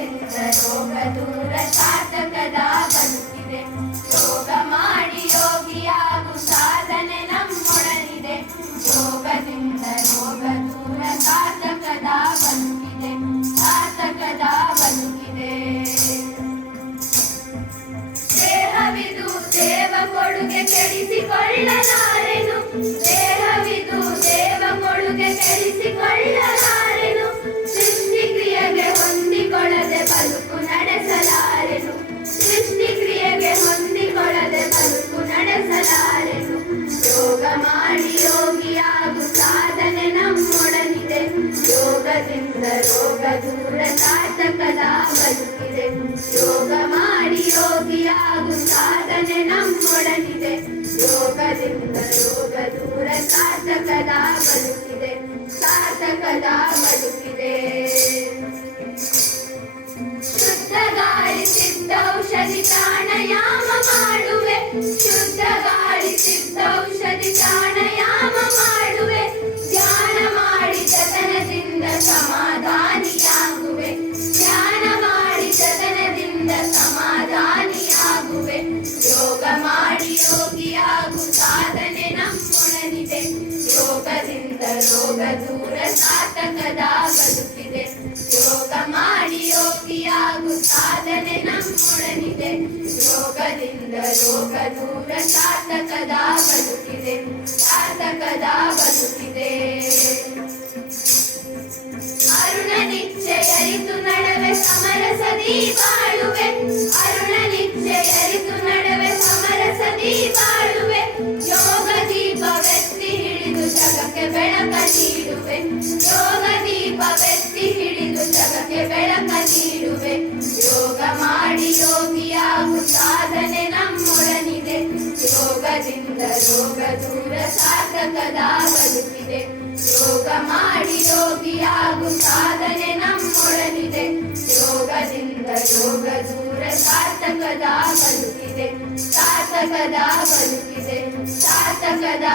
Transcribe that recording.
ಯೋಗದಿಂದ ರೋಗ ದೂರ ಸಾಧಕದ ಬದುಕಿದೆ. ಯೋಗ ಮಾಡಿ ಯೋಗಿಯಾಗು ಸಾಧನೆ ನಮ್ಮೊಡನಿದೆ. ಯೋಗದಿಂದ ರೋಗ ದೂರ ಸಾಧಕದ ಬದುಕಿದೆ, ಸಾಧಕದ ಬದುಕಿದೆ. ದೇಹವಿದು ದೇವ ಕೊಡುಗೆ ಕೆಡಿಸಿಕೊಳ್ಳಲಾರೆನು. ದೇಹವಿದು ದೇವ ಕೊಡುಗೆ ಕೆಡಿಸಿಕೊಳ್ಳಲಾರೆನು. ಸೃಷ್ಟಿ ಕ್ರಿಯೆಗೆ ಹೊಂದಿಕೊಳ್ಳದೆ ಬದುಕು ನಡೆಸಲಾರೆನು. ಸೃಷ್ಟಿ ಕ್ರಿಯೆಗೆ ಹೊಂದಿಕೊಳ್ಳದೆ ಬದುಕು ನಡೆಸಲಾರೆನು. ಯೋಗ ಮಾಡಿ ಯೋಗಿಯಾಗು ಸಾಧನೆ ನಮ್ಮೊಡನಿದೆ. ಯೋಗದಿಂದ ರೋಗ ದೂರ ಸಾಧಕದ ಬದುಕಿದೆ. ಯೋಗ ಮಾಡಿ ಯೋಗಿಯಾಗು ಸಾಧನೆ ನಮ್ಮೊಡನಿದೆ. ಯೋಗದಿಂದ ರೋಗ ದೂರ ಸಾಧಕದ ಬದುಕಿದೆ, ಸಾಧಕದ ಬದುಕಿದೆ. ಶುದ್ಧ ಗಾಳಿ ಸಿದ್ಧೌಷಧಿ ಪ್ರಾಣಾಯಾಮ ಮಾಡುವೆ. ಶುದ್ಧ ಗಾಳಿ ಸಿದ್ಧೌಷಧಿ ಪ್ರಾಣಾಯಾಮ ಮಾಡುವೆ. ಧ್ಯಾನ ಮಾಡಿ ಜತನದಿಂದ ಸಮಾಧಾನಿಯಾಗುವೆ. ಧ್ಯಾನ ಮಾಡಿ ಜತನದಿಂದ ಸಮಾಧಾನಿಯಾಗುವೆ. ಯೋಗ ಮಾಡಿ ಯೋಗಿಯಾಗು ಸಾಧನೆ ನಮ್ಮೊಡನಿದೆ. ಯೋಗದಿಂದ ರೋಗ ದೂರ ಸಾಧಕದ ಬದುಕಿದೆ. ಯೋಗ ಮಾಡಿ ಯೋಗಿಯಾಗು ಸಾಧನೆ ನಮ್ಮೊಡನಿದೆ. ಯೋಗದಿಂದ ರೋಗ ದೂರ ಸಾಧಕದ ಬದುಕಿದೆ, ಸಾಧಕದ ಬದುಕಿದೆ. ಅರುಣ ನಿಶ್ಚಯರಿತು ನಡವೆ ಸಮರಸದಿ ಬಾಳುವೆ. ಅರುಣ ನಿಶ್ಚಯರಿತು ನಡವೆ ಸಮರಸದಿ ಬಾಳುವೆ. ಯೋಗ ದೀಪವೆತ್ತಿ ಹಿಡಿದು ಜಗಕ್ಕೆ ಬೆಳಕ ನೀಡುವೆ. ಯೋಗ ದೀಪವೆತ್ತಿ ಹಿಡಿದು ಜಗಕ್ಕೆ ಬೆಳಕ ನೀಡುವೆ. ಯೋಗ ಮಾಡಿ ಯೋಗಿಯಾಗು ಸಾಧನೆ ನಮ್ಮೊಡನಿದೆ. ಯೋಗದಿಂದ ರೋಗ ದೂರ ಸಾಧಕದ ಬದುಕಿದೆ. ಯೋಗ ಮಾಡಿ ಯೋಗಿಯಾಗು ಸಾಧನೆ ನಮ್ಮೊಡನಿದೆ. ಯೋಗದಿಂದ ರೋಗ ದೂರ ಸಾಧಕದ ಬದುಕಿದೆ, ಸಾಧಕದ ಬದುಕಿದೆ, ಸಾಧಕದ